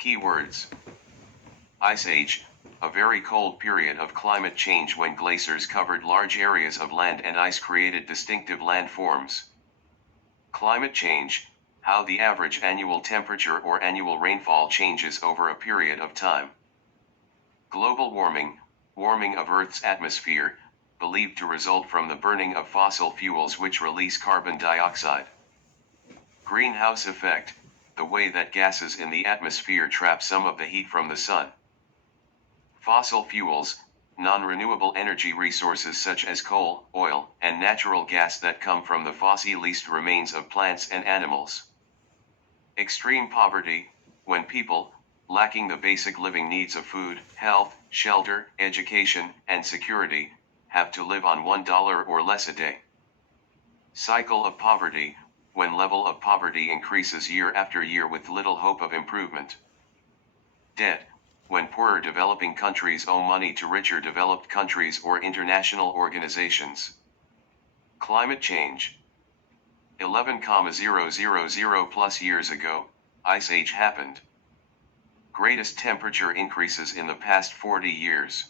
Keywords: Ice Age, a very cold period of climate change when glaciers covered large areas of land and ice created distinctive landforms. Climate change, how the average annual temperature or annual rainfall changes over a period of time. Global warming, warming of Earth's atmosphere, believed to result from the burning of fossil fuels which release carbon dioxide. Greenhouse effect, the way that gases in the atmosphere trap some of the heat from the sun. Fossil fuels, non-renewable energy resources such as coal, oil, and natural gas that come from the fossilized remains of plants and animals. Extreme poverty, when people, lacking the basic living needs of food, health, shelter, education, and security, have to live on $1 or less a day. Cycle of poverty, when level of poverty increases year after year with little hope of improvement. Debt, when poorer developing countries owe money to richer developed countries or international organizations. Climate change. 11,000 plus years ago, Ice Age happened. Greatest temperature increases in the past 40 years.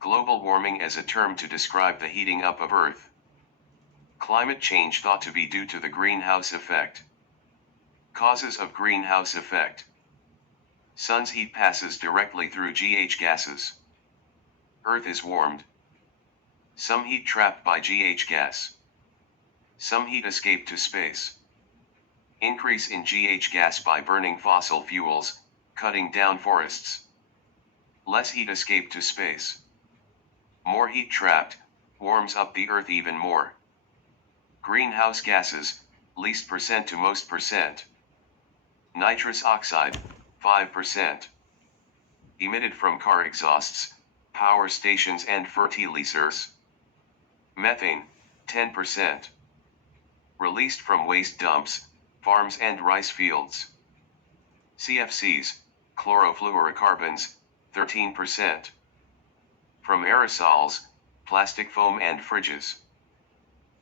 Global warming as a term to describe the heating up of Earth. Climate change thought to be due to the greenhouse effect. Causes of greenhouse effect. Sun's heat passes directly through GH gases. Earth is warmed. Some heat trapped by GH gas. Some heat escaped to space. Increase in GH gas by burning fossil fuels, cutting down forests. Less heat escaped to space. More heat trapped, warms up the Earth even more. Greenhouse gases, least percent to most percent. Nitrous oxide, 5%. Emitted from car exhausts, power stations and fertilizers. Methane, 10%. Released from waste dumps, farms and rice fields. CFCs, chlorofluorocarbons, 13%. From aerosols, plastic foam and fridges.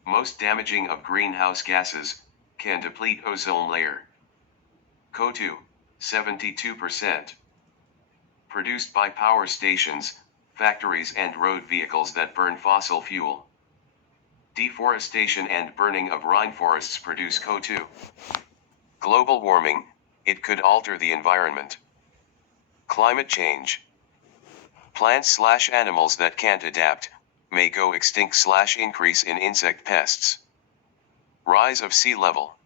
Most damaging of greenhouse gases, can deplete ozone layer. CO2, 72%. Produced by power stations, factories and road vehicles that burn fossil fuel. Deforestation and burning of rainforests produce CO2. Global warming, it could alter the environment. Climate change. Plants/animals that can't adapt, may go extinct/increase in insect pests. Rise of sea level.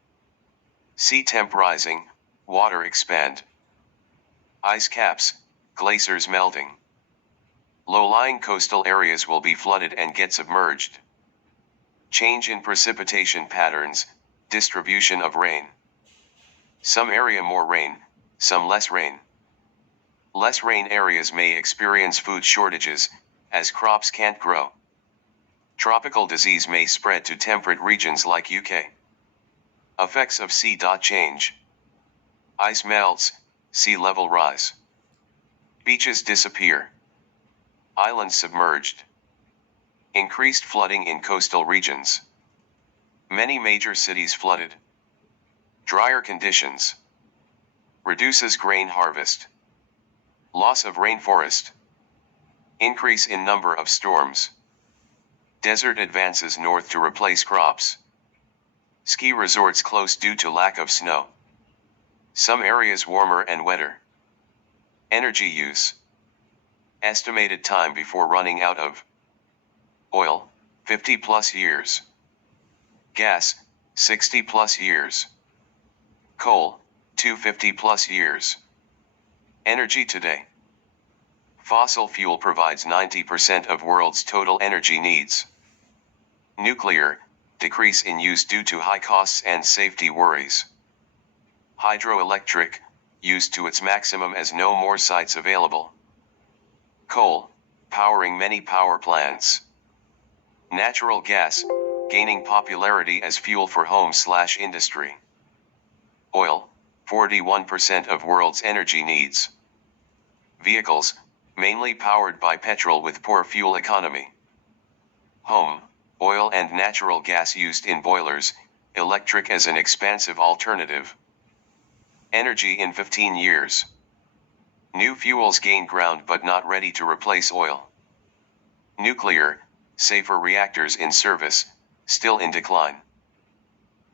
Sea temp rising, water expand. Ice caps, glaciers melting. Low-lying coastal areas will be flooded and get submerged. Change in precipitation patterns, distribution of rain. Some area more rain, some less rain. Less rain areas may experience food shortages, as crops can't grow. Tropical disease may spread to temperate regions like UK. Effects of sea change. Ice melts, sea level rise. Beaches disappear. Islands submerged. Increased flooding in coastal regions. Many major cities flooded. Drier conditions. Reduces grain harvest. Loss of rainforest. Increase in number of storms. Desert advances north to replace crops. Ski resorts close due to lack of snow. Some areas warmer and wetter. Energy use. Estimated time before running out of oil, 50 plus years. Gas, 60 plus years. Coal, 250 plus years. Energy today. Fossil fuel provides 90% of world's total energy needs. Nuclear, decrease in use due to high costs and safety worries. Hydroelectric, used to its maximum as no more sites available. Coal, powering many power plants. Natural gas, gaining popularity as fuel for home/industry. Oil, 41% of world's energy needs. Vehicles, mainly powered by petrol with poor fuel economy. Home, oil and natural gas used in boilers, electric as an expansive alternative. Energy in 15 years. New fuels gain ground but not ready to replace oil. Nuclear, safer reactors in service, still in decline.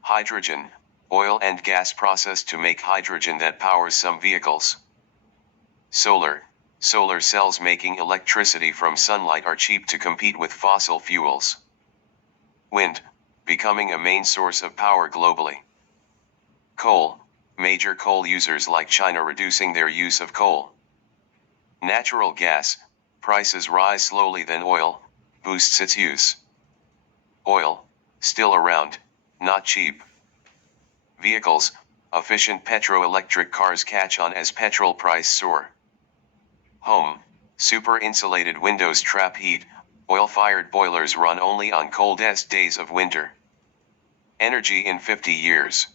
Hydrogen, oil and gas processed to make hydrogen that powers some vehicles. Solar, solar cells making electricity from sunlight are cheap to compete with fossil fuels. Wind, becoming a main source of power globally. Coal, major coal users like China reducing their use of coal. Natural gas, prices rise slowly then oil, boosts its use. Oil, still around, not cheap. Vehicles, efficient petro-electric cars catch on as petrol price soar. Home, super insulated windows trap heat, oil-fired boilers run only on coldest days of winter. Energy in 50 years.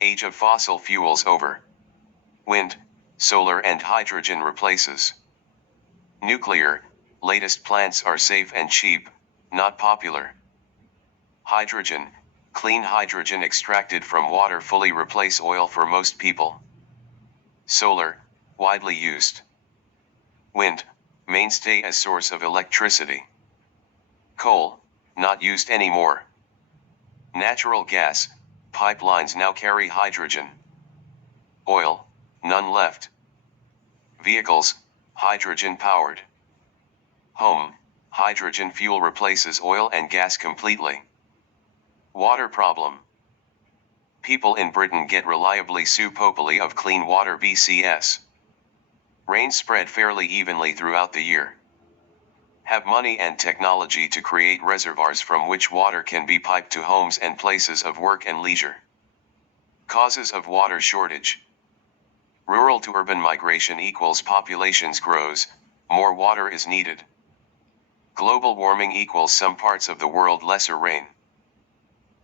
Age of fossil fuels over. Wind, solar and hydrogen replaces. Nuclear, latest plants are safe and cheap, not popular. Hydrogen, clean hydrogen extracted from water fully replace oil for most people. Solar, widely used. Wind, mainstay as source of electricity. Coal, not used anymore. Natural gas, pipelines now carry hydrogen. Oil, none left. Vehicles, hydrogen powered. Home, hydrogen fuel replaces oil and gas completely. Water problem. People in Britain get reliably superpopally of clean water BCS. Rain spread fairly evenly throughout the year. Have money and technology to create reservoirs from which water can be piped to homes and places of work and leisure. Causes of water shortage. Rural to urban migration equals populations grows, more water is needed. Global warming equals some parts of the world lesser rain.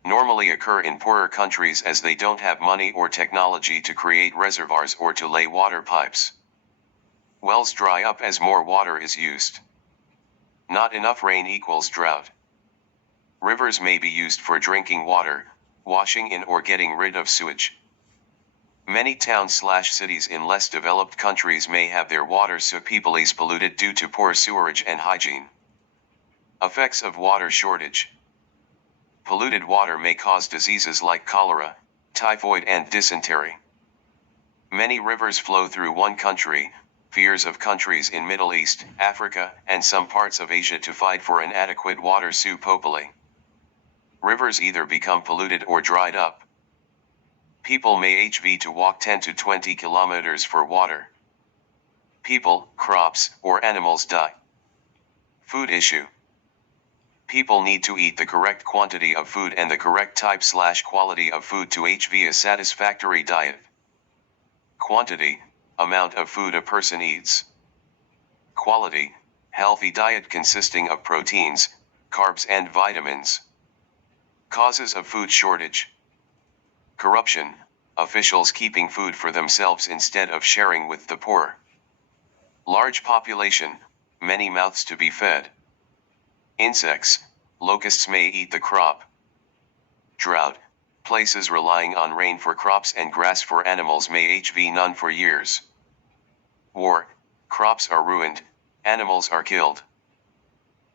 Normally occur in poorer countries as they don't have money or technology to create reservoirs or to lay water pipes. Wells dry up as more water is used. Not enough rain equals drought. Rivers may be used for drinking water, washing in or getting rid of sewage. Many towns/cities in less developed countries may have their water superly polluted due to poor sewerage and hygiene. Effects of water shortage. Polluted water may cause diseases like cholera, typhoid and dysentery. Many rivers flow through one country, fears of countries in Middle East, Africa, and some parts of Asia to fight for an adequate water superly. Rivers either become polluted or dried up. People may have to walk 10 to 20 kilometers for water. People, crops, or animals die. Food issue. People need to eat the correct quantity of food and the correct type/quality of food to have a satisfactory diet. Quantity, amount of food a person eats. Quality, healthy diet consisting of proteins, carbs and vitamins. Causes of food shortage. Corruption, officials keeping food for themselves instead of sharing with the poor. Large population, many mouths to be fed. Insects, locusts may eat the crop. Drought, places relying on rain for crops and grass for animals may have none for years. War, crops are ruined, animals are killed.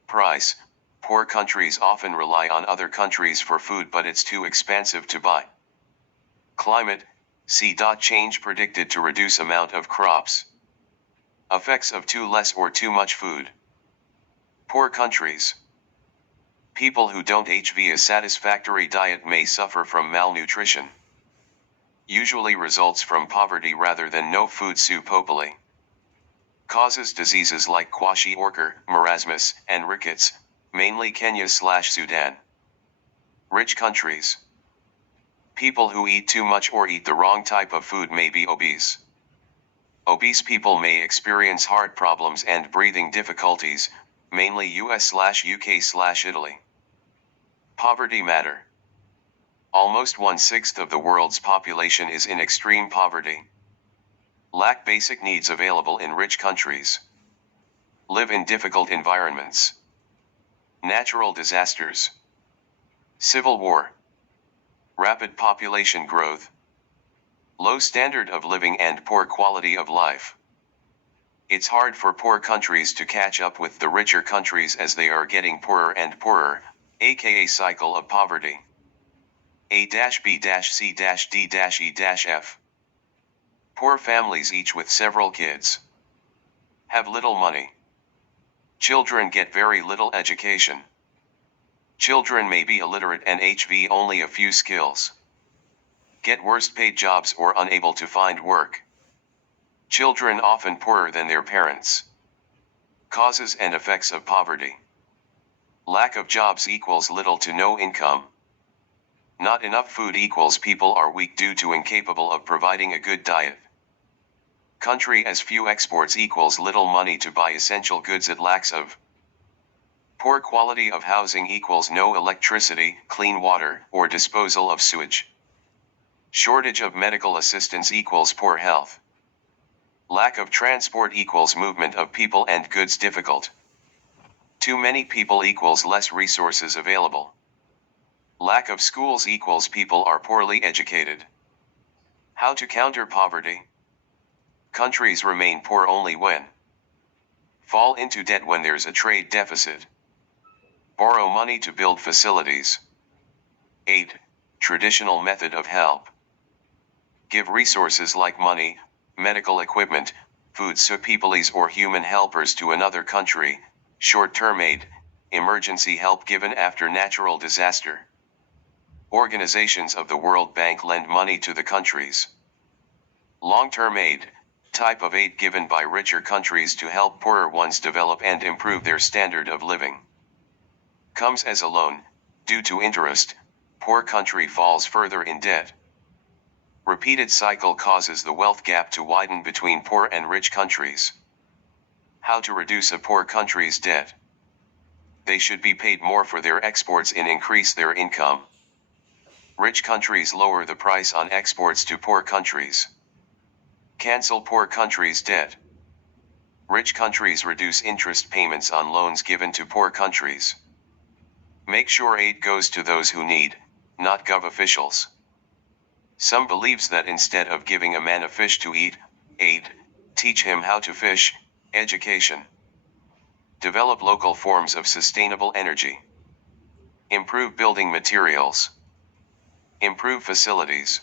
Price, poor countries often rely on other countries for food but it's too expensive to buy. Climate, change predicted to reduce amount of crops. Effects of too less or too much food. Poor countries. People who don't have a satisfactory diet may suffer from malnutrition. Usually results from poverty rather than no food superly. Causes diseases like kwashiorkor, marasmus, and rickets, mainly Kenya/Sudan. Rich countries. People who eat too much or eat the wrong type of food may be obese. Obese people may experience heart problems and breathing difficulties, mainly US/UK/Italy. Poverty matter. Almost 1/6 of the world's population is in extreme poverty. Lack basic needs available in rich countries. Live in difficult environments. Natural disasters. Civil war. Rapid population growth. Low standard of living and poor quality of life. It's hard for poor countries to catch up with the richer countries as they are getting poorer and poorer, aka cycle of poverty. A-B-C-D-E-F. Poor families each with several kids have little money. Children get very little education. Children may be illiterate and have only a few skills. Get worst paid jobs or unable to find work. Children often poorer than their parents. Causes and effects of poverty. Lack of jobs equals little to no income. Not enough food equals people are weak due to incapable of providing a good diet. Country as few exports equals little money to buy essential goods it lacks of. Poor quality of housing equals no electricity, clean water, or disposal of sewage. Shortage of medical assistance equals poor health. Lack of transport equals movement of people and goods difficult. Too many people equals less resources available. Lack of schools equals people are poorly educated. How to counter poverty? Countries remain poor only when fall into debt when there's a trade deficit. Borrow money to build facilities. 8. Traditional method of help. Give resources like money, medical equipment, food so peoples or human helpers to another country, short-term aid, emergency help given after natural disaster. Organizations of the World Bank lend money to the countries. Long-term aid, type of aid given by richer countries to help poorer ones develop and improve their standard of living. Comes as a loan, due to interest, poor country falls further in debt. Repeated cycle causes the wealth gap to widen between poor and rich countries. How to reduce a poor country's debt? They should be paid more for their exports and increase their income. Rich countries lower the price on exports to poor countries. Cancel poor countries' debt. Rich countries reduce interest payments on loans given to poor countries. Make sure aid goes to those who need, not gov officials. Some believes that instead of giving a man a fish to eat, aid, teach him how to fish, education. Develop local forms of sustainable energy. Improve building materials. Improve facilities.